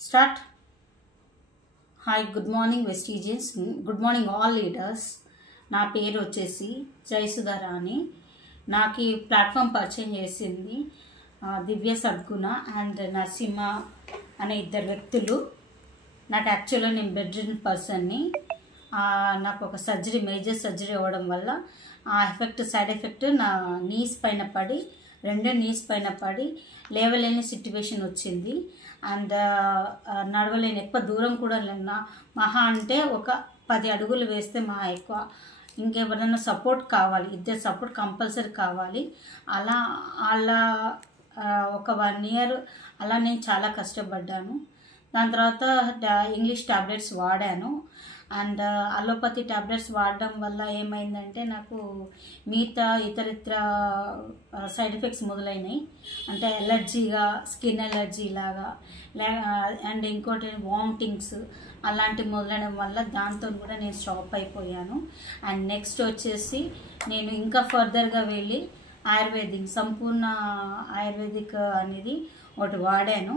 Start. Hi, good morning Vestigians. Good morning all leaders. నా పేరు వచ్చేసి జయసుధారాణి. నాకు ఈ ప్లాట్ఫామ్ పరిచయం చేసింది దివ్య సద్గుణ అండ్ నరసింహ అనే ఇద్దరు వ్యక్తులు. నాకు యాక్చువల్గా నేను బెడ్ రిడెన్ పర్సన్ని. నాకు ఒక సర్జరీ, మేజర్ సర్జరీ అవ్వడం వల్ల ఆ సైడ్ ఎఫెక్ట్ నా నీస్ పైన పడి, రెండు నీస్ పైన పడి లేవలేని సిట్యువేషన్ వచ్చింది. అండ్ నడవలేని, ఎక్కువ దూరం కూడా లేనా, మహా అంటే ఒక 10 అడుగులు వేస్తే మహా ఎక్కువ. ఇంకెవరైనా సపోర్ట్ కావాలి, ఇద్దరు సపోర్ట్ కంపల్సరీ కావాలి. అలా ఒక 1 year అలా నేను చాలా కష్టపడ్డాను. దాని తర్వాత ఇంగ్లీష్ ట్యాబ్లెట్స్ వాడాను. అండ్ అలోపతి ట్యాబ్లెట్స్ వాడడం వల్ల ఏమైందంటే నాకు మిగతా ఇతరితర సైడ్ ఎఫెక్ట్స్ మొదలైనాయి. అంటే ఎలర్జీగా, స్కిన్ ఎలర్జీ లాగా, అండ్ ఇంకోటి వామిటింగ్స్ అలాంటివి మొదలైన వల్ల దాంతో కూడా నేను స్టాప్ అయిపోయాను. అండ్ నెక్స్ట్ వచ్చేసి నేను ఇంకా ఫర్దర్గా వెళ్ళి సంపూర్ణ ఆయుర్వేదిక్ అనేది ఒకటి వాడాను.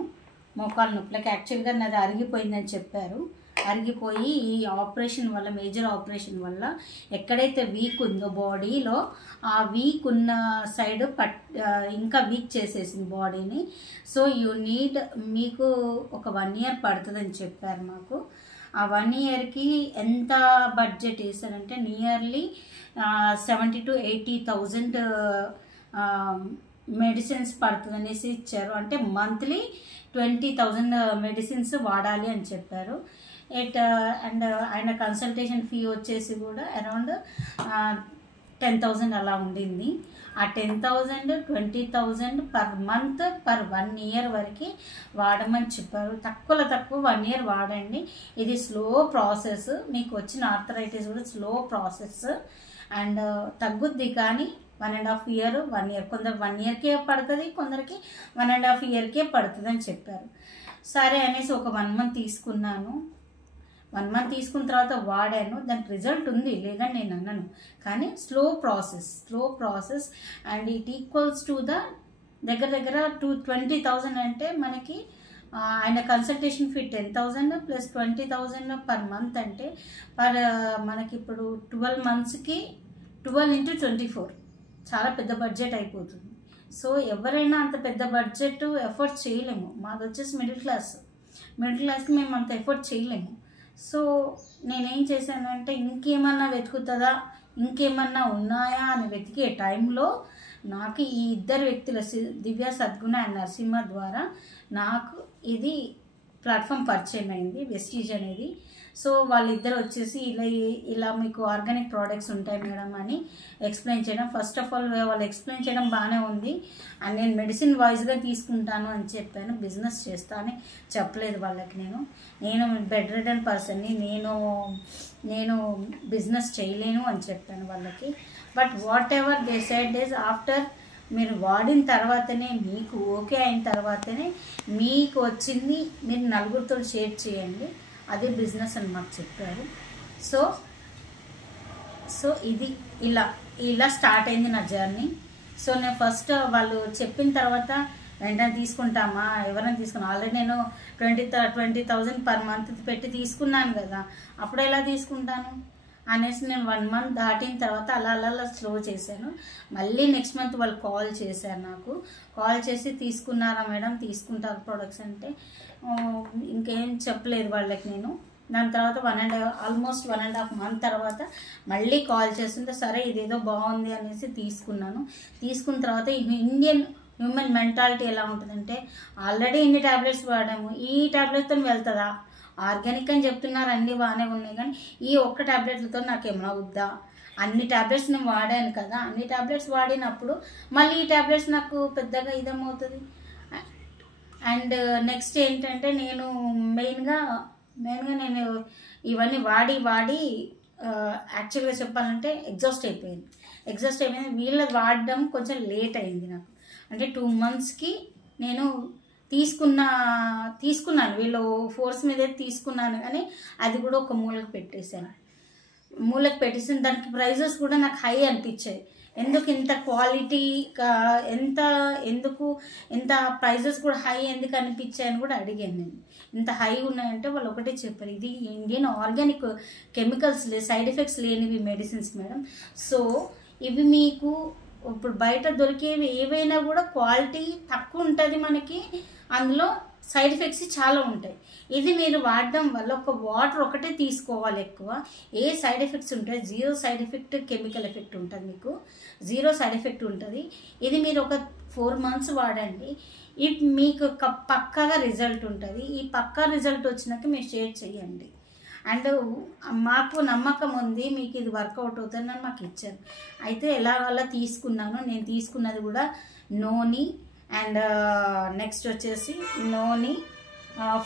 మోకాలు నొప్పులకి యాక్చువల్గా నాది అరిగిపోయిందని చెప్పారు. అరిగిపోయి ఈ ఆపరేషన్ వల్ల, మేజర్ ఆపరేషన్ వల్ల ఎక్కడైతే వీక్ ఉందో బాడీలో, ఆ వీక్ ఉన్న సైడ్ ఇంకా వీక్ చేసేసింది బాడీని. సో మీకు ఒక 1 year పడుతుందని చెప్పారు మాకు. ఆ 1 yearకి ఎంత బడ్జెట్ వేసారంటే నియర్లీ 70,000 to 80,000 మెడిసిన్స్ పడుతుంది అనేసి ఇచ్చారు. అంటే మంత్లీ 20,000 మెడిసిన్స్ వాడాలి అని చెప్పారు. అండ్ ఆయన కన్సల్టేషన్ ఫీ వచ్చేసి కూడా అరౌండ్ 10,000 అలా ఉండింది. ఆ 10,000 20,000 పర్ మంత్ పర్ 1 year వరకు వాడమని చెప్పారు. తక్కువ 1 year వాడండి. ఇది స్లో ప్రాసెస్. మీకు వచ్చిన ఆర్థరైటిస్ కూడా స్లో ప్రాసెస్. అండ్ తగ్గుద్ది, కానీ 1.5 year 1 year, కొందరు 1 yearకే పడుతుంది, కొందరికి 1.5 yearకే పడుతుంది అని చెప్పారు. సరే అనేసి ఒక 1 month తీసుకున్నాను. 1 month తీసుకున్న తర్వాత వాడాను. దానికి రిజల్ట్ ఉంది, లేదని నేను అన్నాను, కానీ slow process. And it equals to దగ్గర 20,000 అంటే మనకి ఆయన consultation fee 10,000 plus 20,000 per month అంటే మనకి ఇప్పుడు 12 monthsకి 12 into 24 చాలా పెద్ద బడ్జెట్ అయిపోతుంది. సో ఎవరైనా అంత పెద్ద బడ్జెట్ ఎఫర్ట్ చేయలేము. మాది వచ్చేసి మిడిల్ క్లాస్కి మేము అంత ఎఫర్ట్ చేయలేము. సో నేనేం చేశానంటే ఇంకేమన్నా వెతుకుతుందా, ఇంకేమన్నా ఉన్నాయా అని వెతికే టైంలో నాకు ఈ ఇద్దరు వ్యక్తుల దివ్య సద్గుణ అండ్ నరసింహ ద్వారా నాకు ఇది ప్లాట్ఫామ్ పరిచయం అయింది, వెస్టీజ్ అనేది. సో వాళ్ళిద్దరు వచ్చేసి ఇలా మీకు ఆర్గానిక్ ప్రోడక్ట్స్ ఉంటాయి మేడం అని ఎక్స్ప్లెయిన్ చేయడం. ఫస్ట్ ఆఫ్ ఆల్ వాళ్ళు ఎక్స్ప్లెయిన్ చేయడం బాగానే ఉంది. అండ్ నేను మెడిసిన్ వాయిస్గా తీసుకుంటాను అని చెప్పాను. బిజినెస్ చేస్తా అని చెప్పలేదు వాళ్ళకి. నేను బెడ్ రిడెన్ పర్సన్ని, నేను బిజినెస్ చేయలేను అని చెప్పాను వాళ్ళకి. But what ever they said is after మీరు వాడిన తర్వాతనే, మీకు ఓకే అయిన తర్వాతనే మీకు వచ్చింది మీరు నలుగురితో షేర్ చేయండి, అదే బిజినెస్ అని మాకు చెప్పారు. సో ఇది ఇలా స్టార్ట్ అయింది నా జర్నీ. సో నేను ఫస్ట్ వాళ్ళు చెప్పిన తర్వాత వెంటనే తీసుకుంటామా, ఎవరైనా తీసుకున్నా, ఆల్రెడీ నేను 20,000 పర్ మంత్ పెట్టి తీసుకున్నాను కదా, అప్పుడు ఎలా తీసుకుంటాను అనేసి నేను 1 month దాటిన తర్వాత అలా స్లో చేశాను. మళ్ళీ నెక్స్ట్ మంత్ వాళ్ళు కాల్ చేశారు నాకు. కాల్ చేసి తీసుకున్నారా మేడం, తీసుకుంటారు ప్రొడక్ట్స్ అంటే ఇంకేం చెప్పలేదు వాళ్ళకి నేను. దాని తర్వాత ఆల్మోస్ట్ 1.5 month తర్వాత మళ్ళీ కాల్ చేస్తుంటే సరే ఇదేదో బాగుంది అనేసి తీసుకున్నాను. తీసుకున్న తర్వాత ఇండియన్ హ్యూమన్ మెంటాలిటీ ఎలా ఉంటుందంటే, ఆల్రెడీ ఇన్ని ట్యాబ్లెట్స్ వాడాము, ఈ ట్యాబ్లెట్తో వెళ్తుందా, ఆర్గానిక్ అని చెప్తున్నారు, అన్నీ బాగానే ఉన్నాయి, కానీ ఈ ఒక్క ట్యాబ్లెట్లతో నాకేమైనా అవుద్దా, అన్ని ట్యాబ్లెట్స్ నేను వాడాను కదా, అన్ని ట్యాబ్లెట్స్ వాడినప్పుడు మళ్ళీ ఈ ట్యాబ్లెట్స్ నాకు పెద్దగా ఇదేమవుతుంది. అండ్ నెక్స్ట్ ఏంటంటే నేను మెయిన్గా నేను ఇవన్నీ వాడి యాక్చువల్గా చెప్పాలంటే ఎగ్జాస్ట్ అయిపోయింది. వీళ్ళది వాడడం కొంచెం లేట్ అయింది నాకు. అంటే 2 monthsకి నేను తీసుకున్నాను, వీళ్ళు ఫోర్స్ మీదే తీసుకున్నాను, కానీ అది కూడా ఒక మూలకు పెట్టేసాను. దానికి ప్రైజెస్ కూడా నాకు హై అనిపించాయి. ఎందుకు ఇంత క్వాలిటీ, ఎంత ప్రైజెస్ కూడా హై ఎందుకు అనిపించాయని కూడా అడిగాను నేను. ఇంత హై ఉన్నాయంటే వాళ్ళు ఒకటే చెప్పారు, ఇది Indian organic, chemicals side effects లేనివి మెడిసిన్స్ మేడం. సో ఇవి మీకు ఇప్పుడు బయట దొరికేవి ఏవైనా కూడా క్వాలిటీ తక్కువ ఉంటుంది మనకి, అందులో సైడ్ ఎఫెక్ట్స్ చాలా ఉంటాయి. ఇది మీరు వాడడం వల్ల ఒక వాటర్ ఒకటే తీసుకోవాలి ఎక్కువ, ఏ సైడ్ ఎఫెక్ట్స్ ఉంటాయి, 0 సైడ్ ఎఫెక్ట్, కెమికల్ ఎఫెక్ట్ ఉంటుంది, మీకు 0 సైడ్ ఎఫెక్ట్ ఉంటుంది. ఇది మీరు ఒక 4 months వాడండి, ఇది మీకు పక్కాగా రిజల్ట్ ఉంటుంది. ఈ పక్కా రిజల్ట్ వచ్చినాక మీరు షేర్ చేయండి. అండ్ మాకు నమ్మకం ఉంది మీకు ఇది వర్కౌట్ అవుతుందని మాకు ఇచ్చారు. అయితే ఎలాగలా తీసుకున్నాను, నేను తీసుకున్నది కూడా నోని అండ్ నెక్స్ట్ వచ్చేసి noni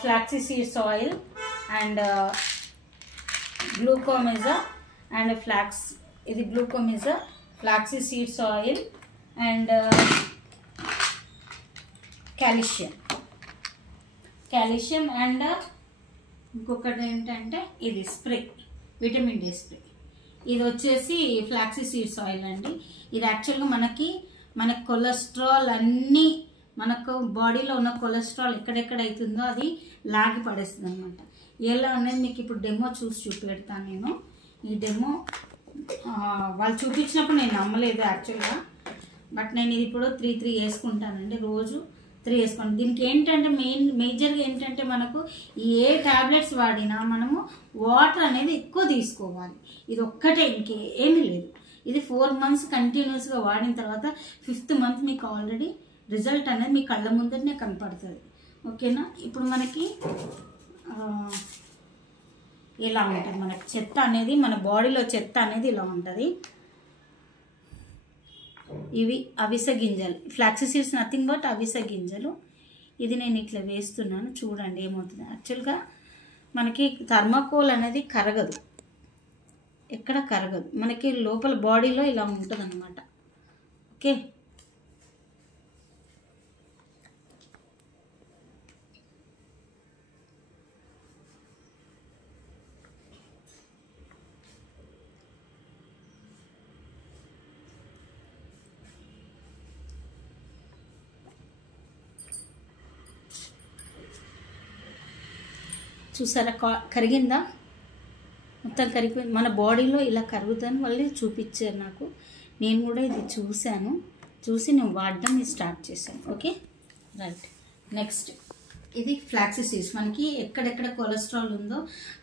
flaxy seeds oil and గ్లూకోమిజా అండ్ ఇది గ్లూకోమిజా, flaxy seeds oil and calcium and ఇంకొకటి ఏంటంటే ఇది స్ప్రే, విటమిన్ డి స్ప్రే. ఇది వచ్చేసి ఫ్లాక్సీ సీడ్స్ ఆయిల్ అండి. ఇది యాక్చువల్గా మన కొలెస్ట్రాల్ అన్నీ, మనకు బాడీలో ఉన్న కొలెస్ట్రాల్ ఎక్కడెక్కడ అవుతుందో అది లాగి పడేస్తుంది అనమాట. ఎలా అనేది మీకు ఇప్పుడు డెమో చూపెడతాను నేను. ఈ డెమో వాళ్ళు చూపించినప్పుడు నేను నమ్మలేదు యాక్చువల్గా, బట్ నేను ఇది ఇప్పుడు 3 వేసుకుంటానండి, రోజు 3 వేసుకోండి. దీనికి ఏంటంటే మేజర్గా ఏంటంటే మనకు ఏ టాబ్లెట్స్ వాడినా మనము వాటర్ అనేది ఎక్కువ తీసుకోవాలి. ఇది ఒక్కటే, ఇంకేమీ లేదు. ఇది 4 months కంటిన్యూస్గా వాడిన తర్వాత 5th month మీకు ఆల్రెడీ రిజల్ట్ అనేది మీ కళ్ళ ముందరనే కనపడుతుంది. ఓకేనా? ఇప్పుడు మనకి ఇలా ఉంటుంది, మనకి చెత్త అనేది, మన బాడీలో చెత్త అనేది ఇలా ఉంటుంది. ఇవి అవిసె గింజలు, ఫ్లాక్సీ సీడ్స్ నథింగ్ బట్ అవిసె గింజలు. ఇది నేను ఇట్లా వేస్తున్నాను, చూడండి ఏమవుతుంది. యాక్చువల్గా మనకి థర్మాకోల్ అనేది కరగదు, ఎక్కడ కరగదు, మనకి లోపల బాడీలో ఇలా ఉంటుంది అన్నమాట. ఓకే, చూసారా కరిగిందా, మొత్తం కరిగిపోయింది. మన బాడీలో ఇలా కరుగుతుందని వాళ్ళు చూపించారు నాకు, నేను కూడా ఇది చూసి నేను వాడడం స్టార్ట్ చేశాను. Okay right. నెక్స్ట్ ఇది ఫ్లాక్సీ సీడ్స్. మనకి ఎక్కడెక్కడ కొలెస్ట్రాల్ ఉందో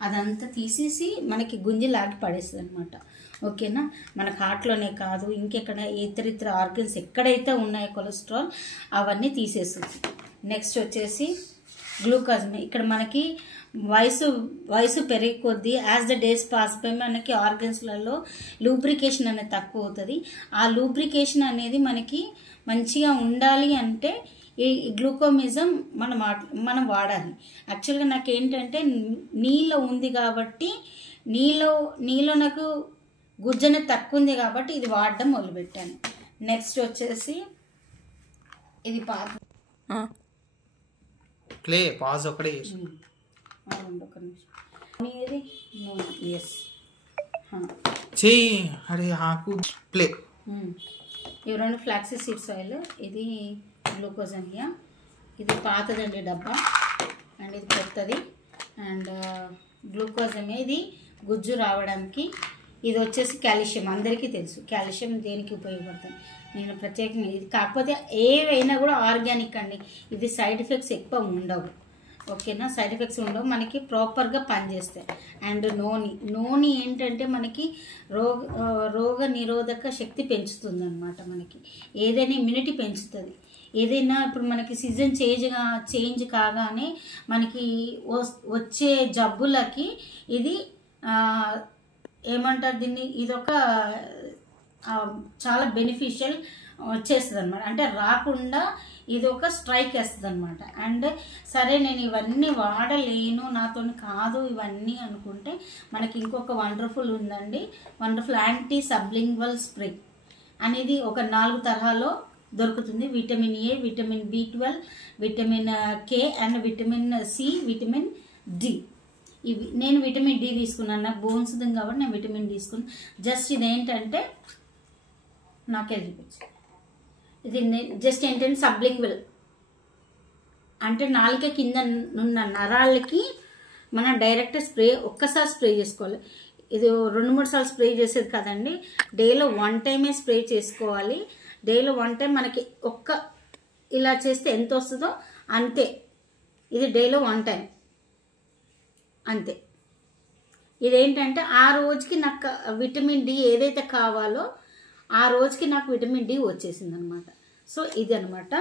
అదంతా తీసేసి మనకి గుంజి లాగి పడేస్తుంది అనమాట. ఓకేనా? మనకు హార్ట్లోనే కాదు, ఇంకెక్కడ ఇతర ఆర్గన్స్ ఎక్కడైతే ఉన్నాయో కొలెస్ట్రాల్ అవన్నీ తీసేస్తుంది. నెక్స్ట్ వచ్చేసి గ్లూకోజ్. ఇక్కడ మనకి వయసు పెరిగే కొద్దీ as the days pass by మనకి ఆర్గన్స్లలో లూబ్రికేషన్ అనేది తక్కువ అవుతుంది. ఆ లూబ్రికేషన్ అనేది మనకి మంచిగా ఉండాలి అంటే ఈ గ్లూకోమిజం మనం వాడాలి. యాక్చువల్గా నాకు ఏంటంటే నీళ్ళ ఉంది కాబట్టి, నీలో నాకు గుజ్జన తక్కువ ఉంది కాబట్టి ఇది వాడడం మొదలుపెట్టాను. నెక్స్ట్ వచ్చేసి ఇది ప్లే పాజ్ ఒకటే ప్లే. ఇవి 2 ఫ్లాక్సీ సీడ్స్ ఆయిల్, ఇది గ్లూకోజనియా. ఇది పాతదండి డబ్బా అండ్ ఇది కొత్తది. అండ్ గ్లూకోజమియా ఇది గుజ్జు రావడానికి. ఇది వచ్చేసి కాల్షియం, అందరికీ తెలుసు కాల్షియం దేనికి ఉపయోగపడుతుంది. నేను ప్రత్యేకంగా ఇది కాకపోతే ఏవైనా కూడా ఆర్గానిక్ అండి, ఇది సైడ్ ఎఫెక్ట్స్ ఎక్కువ ఉండవు. ఓకేనా? సైడ్ ఎఫెక్ట్స్ ఉండవు, మనకి ప్రాపర్గా పనిచేస్తాయి. అండ్ నూనె ఏంటంటే మనకి రోగ నిరోధక శక్తి పెంచుతుంది అనమాట. మనకి ఏదైనా ఇమ్యూనిటీ పెంచుతుంది. ఏదైనా ఇప్పుడు మనకి సీజన్ చేంజ్ కాగానే మనకి వచ్చే జబ్బులకి ఇది ఏమంటారు దీన్ని, ఇదొక చాలా బెనిఫిషియల్ వచ్చేస్తుంది అనమాట. అంటే రాకుండా ఇది ఒక స్ట్రైక్ వేస్తుంది అనమాట. అండ్ సరే నేను ఇవన్నీ వాడలేను, నాతో కాదు ఇవన్నీ అనుకుంటే మనకి ఇంకొక వండర్ఫుల్ ఉందండి, వండర్ఫుల్ యాంటీ సబ్లింగ్వల్ స్ప్రే అనేది ఒక 4 తరహాలో దొరుకుతుంది. Vitamin A, vitamin B12, vitamin K and vitamin C, vitamin D. ఇవి నేను విటమిన్ D తీసుకున్నాను, నాకు బోన్స్ ఉంది కాబట్టి నేను విటమిన్ తీసుకున్నాను. జస్ట్ ఇదేంటంటే నాకే చూపించు. ఇది జస్ట్ ఏంటంటే సబ్లింగ్వల్ అంటే నాలుక కింద ఉన్న నరాలకి మనం డైరెక్ట్ స్ప్రే ఒక్కసారి స్ప్రే చేసుకోవాలి. ఇది 2-3 సార్లు స్ప్రే చేసేది కదండి. డేలో 1 టైమే స్ప్రే చేసుకోవాలి. డేలో 1 టైం మనకి ఇలా చేస్తే ఎంత వస్తుందో అంతే. ఇది డేలో 1 టైం అంతే. ఇదేంటంటే ఆ రోజుకి నాకు విటమిన్ డి ఏదైతే కావాలో ఆ రోజుకి నాకు విటమిన్ డి వచ్చేసింది అనమాట. సో ఇది అనమాట.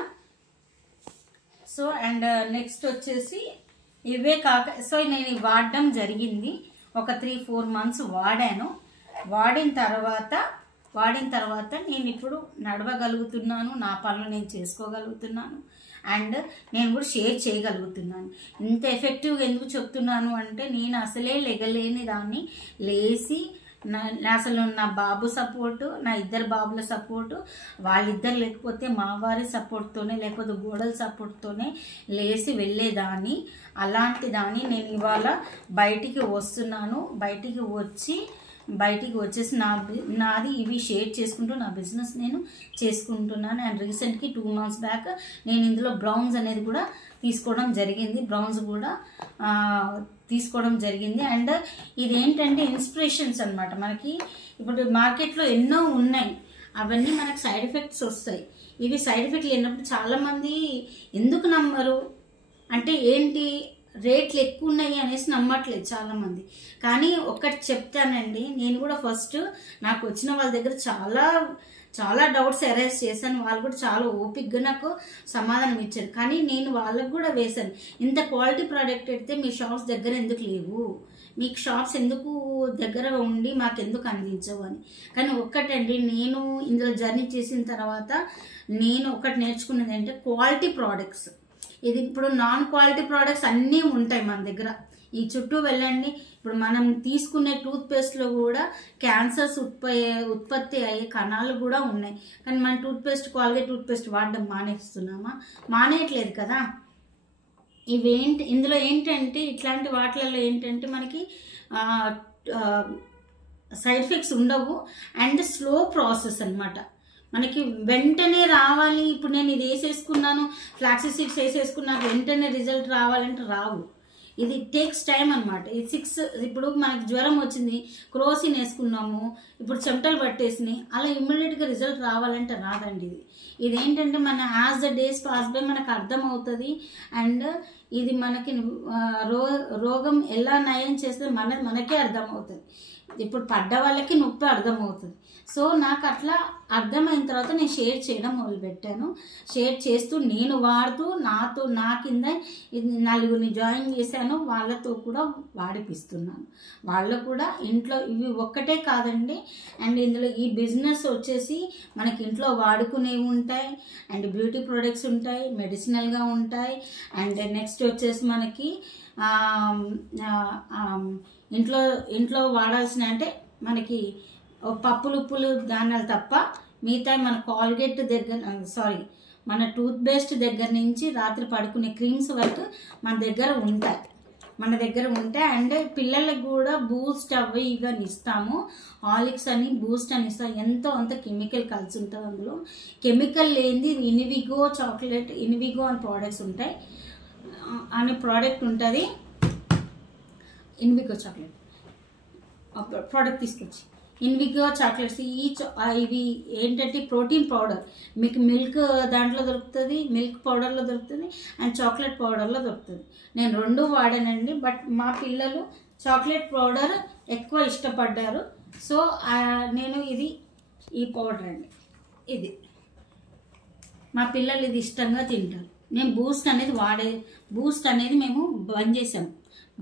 సో అండ్ నెక్స్ట్ వచ్చేసి ఇవే కాక సో నేను వాడడం జరిగింది. ఒక 3-4 మంత్స్ వాడాను. వాడిన తర్వాత నేను ఇప్పుడు నడవగలుగుతున్నాను, నా పనులు నేను చేసుకోగలుగుతున్నాను, అండ్ నేను కూడా షేర్ చేయగలుగుతున్నాను. ఇంత ఎఫెక్టివ్గా ఎందుకు చెప్తున్నాను అంటే నేను అసలే లెగలేని దాన్ని లేచి అసలు నా బాబు సపోర్టు, నా 2 బాబుల సపోర్టు, వాళ్ళిద్దరు లేకపోతే మా వారి సపోర్ట్తోనే లేకపోతే గోడల సపోర్ట్తోనే లేచి వెళ్ళేదాన్ని. అలాంటి దాన్ని నేను ఇవాళ బయటికి వస్తున్నాను. బయటికి వచ్చేసి నాది ఇవి షేర్ చేసుకుంటూ నా బిజినెస్ నేను చేసుకుంటున్నాను. అండ్ రీసెంట్కి 2 మంత్స్ బ్యాక్ నేను ఇందులో బ్రౌన్స్ అనేది కూడా తీసుకోవడం జరిగింది. అండ్ ఇదేంటంటే ఇన్స్పిరేషన్స్ అనమాట. మనకి ఇప్పుడు మార్కెట్లో ఎన్నో ఉన్నాయి, అవన్నీ మనకు సైడ్ ఎఫెక్ట్స్ వస్తాయి. ఇవి సైడ్ ఎఫెక్ట్లు లేనప్పుడు చాలామంది ఎందుకు నమ్మరు అంటే ఏంటి రేట్లు ఎక్కువ ఉన్నాయి అనేసి నమ్మట్లేదు చాలామంది. కానీ ఒక్కటి చెప్తానండి, నేను కూడా ఫస్ట్ నాకు వచ్చిన వాళ్ళ దగ్గర చాలా డౌట్స్ అరైజ్ చేశాను. వాళ్ళు కూడా చాలా ఓపిక్గా నాకు సమాధానం ఇచ్చారు. కానీ నేను వాళ్ళకు కూడా వేశాను, ఇంత క్వాలిటీ ప్రోడక్ట్ అయితే మీ షాప్స్ దగ్గర ఎందుకు లేవు, మీకు షాప్స్ ఎందుకు దగ్గర ఉండి మాకెందుకు అందించవు అని. కానీ ఒక్కటండి, నేను ఇందులో జర్నీ చేసిన తర్వాత నేను ఒకటి నేర్చుకున్నది అంటే క్వాలిటీ ప్రోడక్ట్స్. ఇది ఇప్పుడు నాన్ క్వాలిటీ ప్రోడక్ట్స్ అన్నీ ఉంటాయి మన దగ్గర. ఈ చుట్టూ వెళ్ళండి, ఇప్పుడు మనం తీసుకునే టూత్పేస్ట్లో కూడా క్యాన్సర్స్ ఉత్పత్తి అయ్యే కణాలు కూడా ఉన్నాయి. కానీ మన కాల్గేట్ టూత్పేస్ట్ వాడడం మానేయట్లేదు కదా. ఇందులో ఏంటంటే ఇట్లాంటి వాటిలలో ఏంటంటే మనకి సైడ్ ఎఫెక్ట్స్ ఉండవు అండ్ స్లో ప్రాసెస్ అనమాట. మనకి వెంటనే రావాలి, ఇప్పుడు నేను ఇది వేసేసుకున్నాను, ఫ్లాక్సీ సీడ్స్ వేసేసుకున్నాను, వెంటనే రిజల్ట్ రావాలంటే రావు. ఇది టేక్స్ టైం అనమాట. ఇప్పుడు మనకి జ్వరం వచ్చింది, క్రోసిన్ వేసుకున్నాము, ఇప్పుడు చెమటలు పట్టేసినాయి, అలా ఇమ్మీడియట్గా రిజల్ట్ రావాలంటే రాదండి. ఇదేంటంటే మన as the days pass by మనకు అర్థమవుతుంది. అండ్ ఇది మనకి రోగం ఎలా నయం చేస్తే మనకే అర్థమవుతుంది. ఇప్పుడు పడ్డ వాళ్ళకి నొప్పి అర్థమవుతుంది. సో నాకు అట్లా అర్థమైన తర్వాత నేను షేర్ చేయడం మొదలుపెట్టాను. షేర్ చేస్తూ నేను వాడుతూ నా కింద 4 జాయిన్ చేశాను, వాళ్ళతో కూడా వాడిపిస్తున్నాను. వాళ్ళు కూడా ఇంట్లో ఇవి ఒక్కటే కాదండి. అండ్ ఇందులో ఈ బిజినెస్ వచ్చేసి మనకి ఇంట్లో వాడుకునేవి ఉంటాయి, అండ్ బ్యూటీ ప్రొడక్ట్స్ ఉంటాయి, మెడిసినల్గా ఉంటాయి, అండ్ నెక్స్ట్ వచ్చేసి మనకి ఇంట్లో వాడాల్సిన అంటే మనకి పప్పులు ఉప్పులు ధాన్యాలు తప్ప మిగతా మన కాల్గేట్ దగ్గర మన టూత్ పేస్ట్ దగ్గర నుంచి రాత్రి పడుకునే క్రీమ్స్ వరకు మన దగ్గర ఉంటాయి. అండ్ పిల్లలకు కూడా బూస్ట్ అవి ఇవన్నీ ఇస్తాము, హార్లిక్స్ అని బూస్ట్ అని ఇస్తాం. ఎంతో అంత కెమికల్ కలిసి ఉంటుంది. అందులో కెమికల్ లేనిది ఇన్విగో చాక్లెట్, ఇన్విగో అని ప్రోడక్ట్స్ ఉంటాయి అనే ప్రోడక్ట్ ఉంటుంది. ఇన్విగో చాక్లెట్ ప్రోడక్ట్ తీసుకొచ్చి ఇన్విగో చాక్లెట్స్ ఇవి ఏంటంటే ప్రోటీన్ పౌడర్, మీకు మిల్క్ దాంట్లో దొరుకుతుంది, మిల్క్ పౌడర్లో దొరుకుతుంది, అండ్ చాక్లెట్ పౌడర్లో దొరుకుతుంది. నేను 2 వాడానండి. బట్ మా పిల్లలు చాక్లెట్ పౌడర్ ఎక్కువ ఇష్టపడ్డారు. సో నేను ఈ పౌడర్ అండి, ఇది మా పిల్లలు ఇది ఇష్టంగా తింటారు. నేను బూస్ట్ అనేది మేము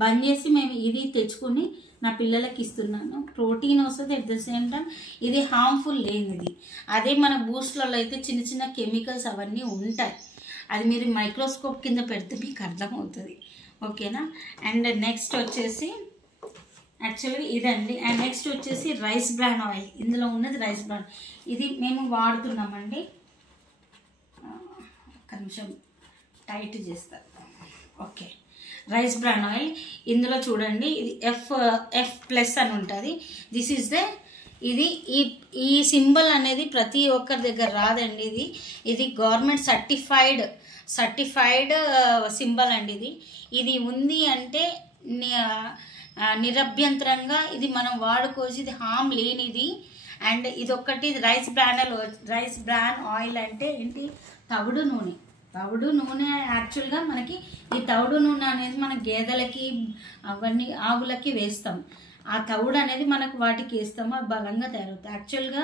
బంద్ చేసి మేము ఇది తెచ్చుకొని నా పిల్లలకి ఇస్తున్నాను. ప్రోటీన్ వస్తుంది, అట్ ద సేమ్ టైం ఇది హార్మ్ఫుల్ లేనిది. అదే మన బూస్ట్లలో అయితే చిన్న చిన్న కెమికల్స్ అవన్నీ ఉంటాయి. అది మీరు మైక్రోస్కోప్ కింద పెడితే మీకు అర్థమవుతుంది. ఓకేనా. అండ్ నెక్స్ట్ వచ్చేసి యాక్చువల్గా ఇదండి. అండ్ నెక్స్ట్ వచ్చేసి రైస్ బ్రాన్ ఆయిల్. ఇందులో ఉన్నది రైస్ బ్రాన్, ఇది మేము వాడుతున్నామండి. ఒక్క నిమిషం టైట్ చేస్తారు. Okay, rice bran oil. ఇందులో చూడండి, ఇది F+ అని ఉంటుంది. ఇది ఈ సింబల్ అనేది ప్రతి ఒక్కరి దగ్గర రాదండి. ఇది గవర్నమెంట్ సర్టిఫైడ్ సింబల్ అండి. ఇది ఉంది అంటే నిరభ్యంతరంగా ఇది మనం వాడుకోవచ్చు. ఇది హామ్ లేనిది. అండ్ ఇదొక్కటి రైస్ బ్రాన్ ఆయిల్ అంటే ఏంటి, తవుడు నూనె యాక్చువల్గా మనకి ఈ తవుడు నూనె అనేది మన గేదెలకి అవన్నీ ఆవులకి వేస్తాం. ఆ తవుడు అనేది మనకు వాటికి వేస్తాము, అది బలంగా తయారవుతుంది. యాక్చువల్గా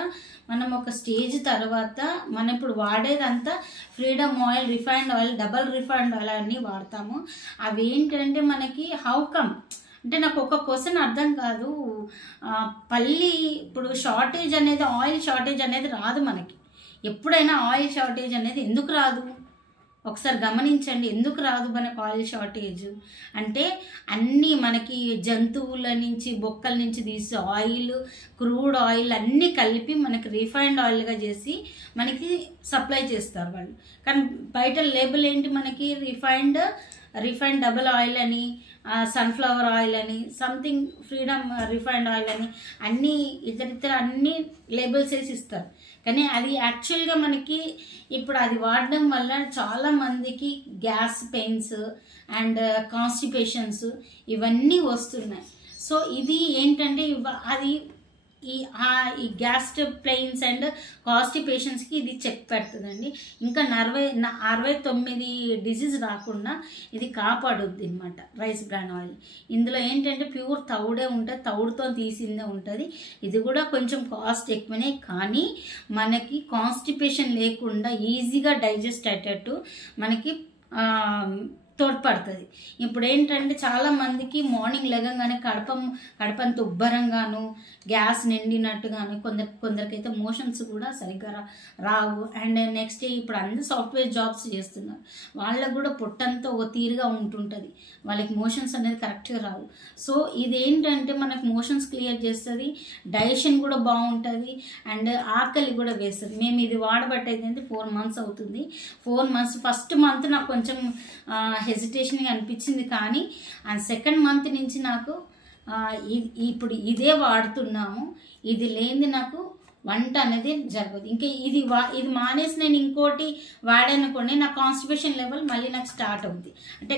మనం ఒక స్టేజ్ తర్వాత మనం ఇప్పుడు వాడేదంతా freedom oil, refined oil, double refined oil అన్నీ వాడతాము. అవి ఏంటంటే మనకి హౌ కమ్ అంటే నాకు ఒక క్వశ్చన్ అర్థం కాదు. ఇప్పుడు షార్టేజ్ అనేది, ఆయిల్ షార్టేజ్ అనేది రాదు మనకి. ఎప్పుడైనా ఆయిల్ షార్టేజ్ అనేది ఎందుకు రాదు ఒకసారి గమనించండి. ఎందుకు రాదు మనకు ఆయిల్ షార్టేజ్ అంటే అన్నీ మనకి జంతువుల నుంచి బొక్కల నుంచి తీసే ఆయిల్, క్రూడ్ ఆయిల్ అన్నీ కలిపి మనకి రిఫైన్డ్ ఆయిల్గా చేసి మనకి సప్లై చేస్తారు వాళ్ళు. కానీ బయట లేబుల్ ఏంటి మనకి రిఫైన్డ్ డబుల్ ఆయిల్ అని, సన్ఫ్లవర్ ఆయిల్ అని, సంథింగ్ ఫ్రీడమ్ రిఫైన్డ్ ఆయిల్ అని అన్నీ ఇతర అన్నీ లేబుల్స్ వేసి ఇస్తారు. కానీ అది యాక్చువల్గా మనకి ఇప్పుడు అది వాడడం వల్ల చాలా మందికి గ్యాస్ పెయిన్స్ అండ్ కాన్స్టిపేషన్స్ ఇవన్నీ వస్తున్నాయి. సో ఇది ఏంటంటే అది ఈ గ్యాస్ట్రిక్ పెయిన్స్ అండ్ కాన్స్టిపేషన్స్కి ఇది చెక్ పెడుతుందండి. ఇంకా 69 డిజీజ్ రాకుండా ఇది కాపాడుద్ది అనమాట రైస్ బ్రాన్ ఆయిల్. ఇందులో ఏంటంటే ప్యూర్ తవుడే ఉంటుంది, తవుడుతో తీసిందే ఉంటుంది. ఇది కూడా కొంచెం కాస్ట్ ఎక్కువనే, కానీ మనకి కాన్స్టిపేషన్ లేకుండా ఈజీగా డైజెస్ట్ అయ్యేటట్టు మనకి తోడ్పడుతుంది. ఇప్పుడు ఏంటంటే చాలా మందికి మార్నింగ్ లెగంగానే కడపంత ఉబ్బరంగాను, గ్యాస్ నిండినట్టుగాను, కొందరికైతే మోషన్స్ కూడా సరిగ్గా రావు. అండ్ నెక్స్ట్ ఇప్పుడు అందరూ సాఫ్ట్వేర్ జాబ్స్ చేస్తున్నారు, వాళ్ళకు కూడా పొట్టంతా ఒక తీరుగా ఉంటుంటుంది, వాళ్ళకి మోషన్స్ అనేది కరెక్ట్గా రావు. సో ఇదేంటంటే మనకు మోషన్స్ క్లియర్ చేస్తుంది, డైజెషన్ కూడా బాగుంటుంది, అండ్ ఆకలి కూడా వేస్తుంది. మేము ఇది వాడబట్టి అయితే 4 months అవుతుంది. 4 months ఫస్ట్ మంత్ నాకు కొంచెం హెజిటేషన్గా అనిపించింది, కానీ సెకండ్ మంత్ నుంచి నాకు ఇప్పుడు ఇదే వాడుతున్నాము. ఇది లేనిది నాకు వంట అనేది జరగదు. ఇంకా ఇది మానేసి నేను ఇంకోటి వాడానుకోండి, నా కాన్స్టిపేషన్ లెవెల్ మళ్ళీ నాకు స్టార్ట్ అవుతుంది. అంటే